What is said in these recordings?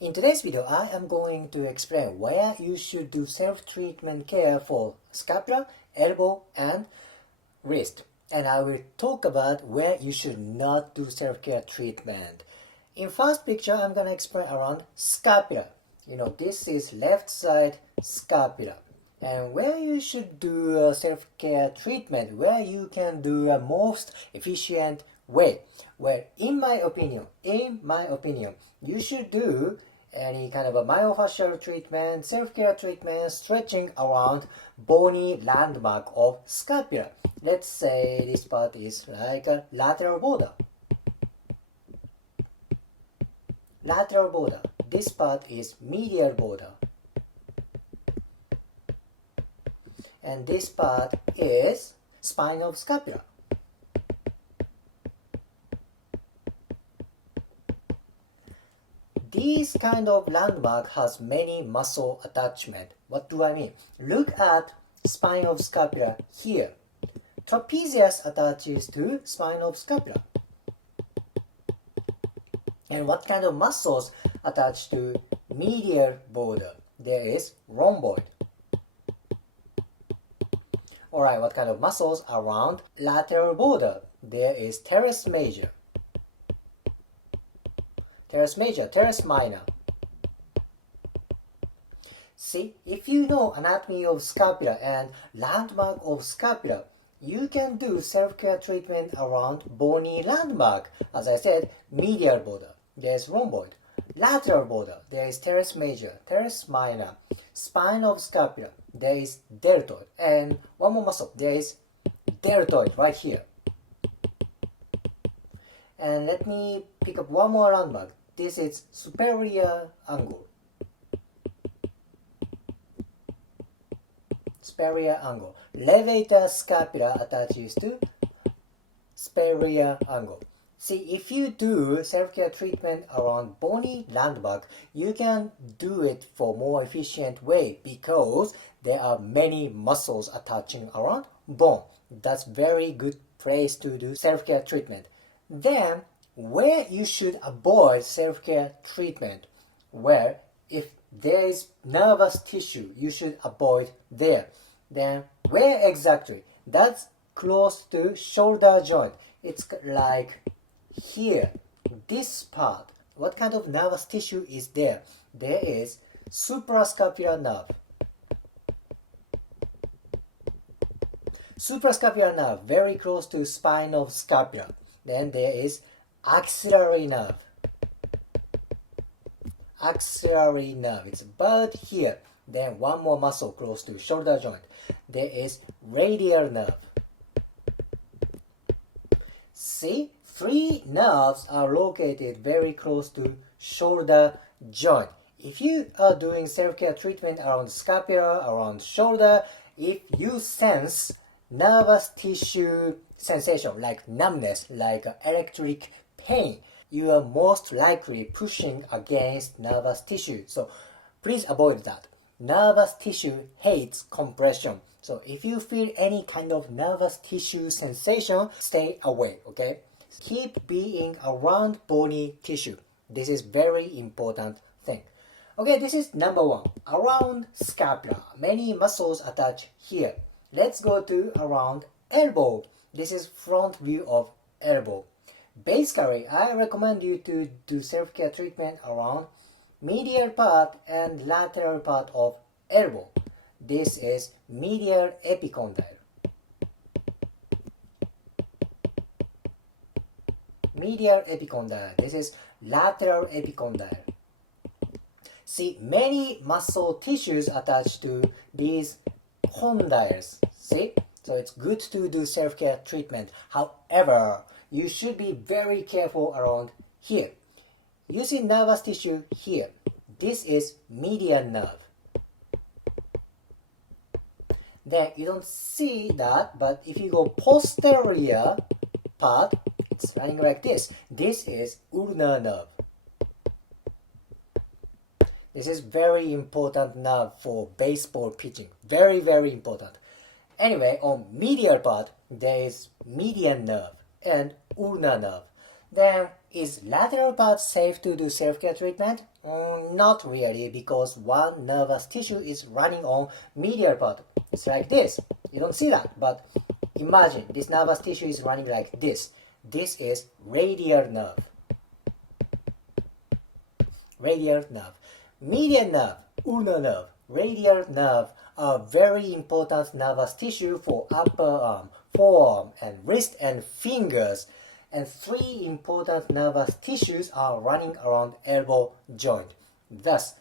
In today's video, I am going to explain where you should do self-treatment care for scapula, elbow, and wrist. And I will talk about where you should not do self-care treatment. In first picture, I'm going to explain around scapula. This is left side scapula. And where you should do self-care treatment, where you can do a most efficient way. Where in my opinion, you should do any kind of a myofascial treatment, self-care treatment, stretching around bony landmark of scapula. Let's say this part is like a lateral border. Lateral border. This part is medial border. And this part is spine of scapula. This kind of landmark has many muscle attachment. What do I mean? Look at spine of scapula here. Trapezius attaches to spine of scapula. And what kind of muscles attach to medial border? There is rhomboid. Alright, what kind of muscles around lateral border? There is teres major. Teres major, teres minor. See, if you know anatomy of scapula and landmark of scapula, you can do self-care treatment around bony landmark. As I said, medial border, there is rhomboid. Lateral border, there is teres major, teres minor. Spine of scapula, there is deltoid. And one more muscle, there is deltoid right here. And let me pick up one more landmark. This is superior angle. Superior angle. Levator scapula attaches to superior angle. See, if you do self-care treatment around bony landmark, you can do it for more efficient way because there are many muscles attaching around bone. That's very good place to do self-care treatment. Then, where you should avoid self-care treatment, where if there is nervous tissue, you should avoid there. Then, where exactly? That's close to shoulder joint. It's like here, this part. What kind of nervous tissue is there? There is suprascapular nerve. Suprascapular nerve, very close to spine of scapula. Then there is axillary nerve. Axillary nerve, it's about here. Then one more muscle close to shoulder joint. There is radial nerve. See, 3 nerves are located very close to shoulder joint. If you are doing self-care treatment around scapula, around shoulder, if you sense nervous tissue sensation like numbness, like electric pain, you are most likely pushing against nervous tissue. So please avoid that. Nervous tissue hates compression. So if you feel any kind of nervous tissue sensation, stay away, okay? Keep being around bony tissue. This is very important thing. Okay, this is number 1. Around scapula, many muscles attach here. Let's go to around elbow. This is front view of elbow. Basically, I recommend you to do self-care treatment around medial part and lateral part of elbow. This is medial epicondyle. Medial epicondyle. This is lateral epicondyle. See, many muscle tissues attached to these condyles. See? So it's good to do self-care treatment. However, you should be very careful around here. You see nervous tissue here. This is median nerve. Then you don't see that, but if you go posterior part, it's running like this. This is ulnar nerve. This is very important nerve for baseball pitching. Very, very important. Anyway, on medial part, there is median nerve and ulnar nerve. Then Is lateral part safe to do self-care treatment? Not really, because one nervous tissue is running on medial part. It's like this. You don't see that, but imagine this nervous tissue is running like this. This is radial nerve. Radial nerve. Medial nerve, ulnar nerve, radial nerve are very important nervous tissue for upper arm, forearm, and wrist and fingers. And three important nervous tissues are running around elbow joint. Thus,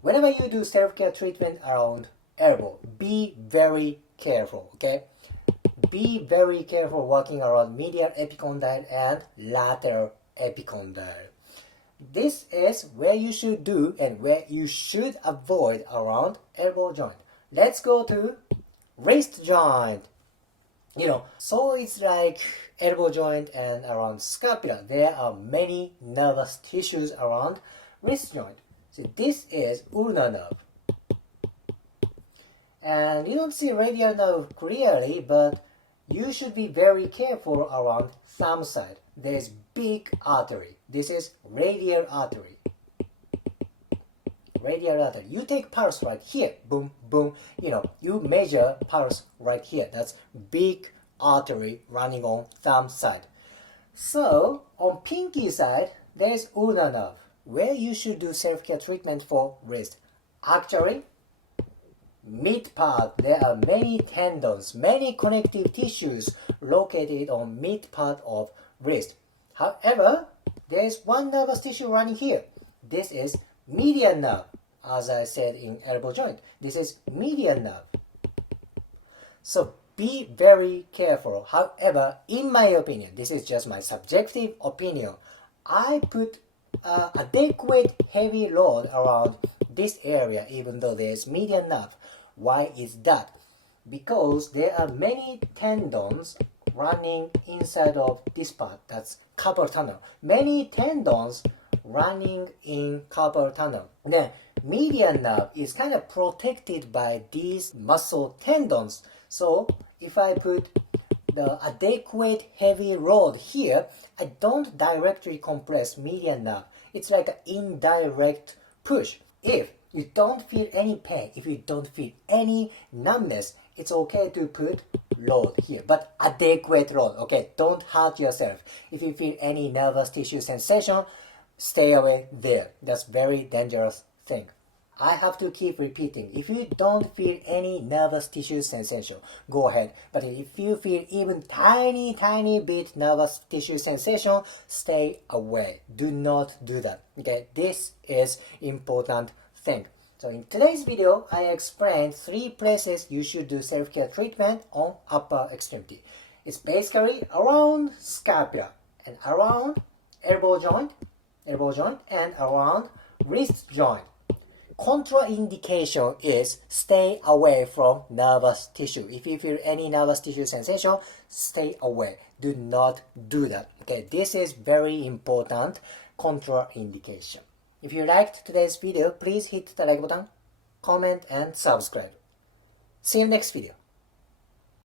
whenever you do self-care treatment around elbow, be very careful, okay? Be very careful working around medial epicondyle and lateral epicondyle. This is where you should do and where you should avoid around elbow joint. Let's go to wrist joint. So it's like elbow joint and around scapula. There are many nervous tissues around wrist joint. So this is ulnar nerve. And you don't see radial nerve clearly, but you should be very careful around thumb side. There is big artery. This is radial artery. Radial artery. You take pulse right here. Boom, boom. You measure pulse right here. That's big artery running on thumb side. So, on pinky side, there is ulnar nerve, where you should do self-care treatment for wrist. Actually, mid part, there are many tendons, many connective tissues located on mid part of wrist. However, there is one nervous tissue running here. This is median nerve, as I said in elbow joint. This is median nerve. So be very careful. However, in my opinion, this is just my subjective opinion, I put adequate heavy load around this area even though there is median nerve. Why is that? Because there are many tendons running inside of this part, that's carpal tunnel. Many tendons running in carpal tunnel. Then median nerve is kind of protected by these muscle tendons. So if I put the adequate heavy load here, I don't directly compress median nerve. It's like an indirect push. If you don't feel any pain, if you don't feel any numbness, it's okay to put load here, but adequate load, okay? Don't hurt yourself. If you feel any nervous tissue sensation, stay away there. That's very dangerous thing. I have to keep repeating. If you don't feel any nervous tissue sensation, go ahead. But if you feel even tiny bit nervous tissue sensation, stay away. Do not do that. Okay, this is important thing. So in today's video, I explained 3 places you should do self-care treatment on upper extremity. It's basically around scapula and around elbow joint and around wrist joint. Contraindication is stay away from nervous tissue. If you feel any nervous tissue sensation, stay away. Do not do that. Okay, this is very important contraindication. If you liked today's video, please hit the like button, comment and subscribe. See you next video.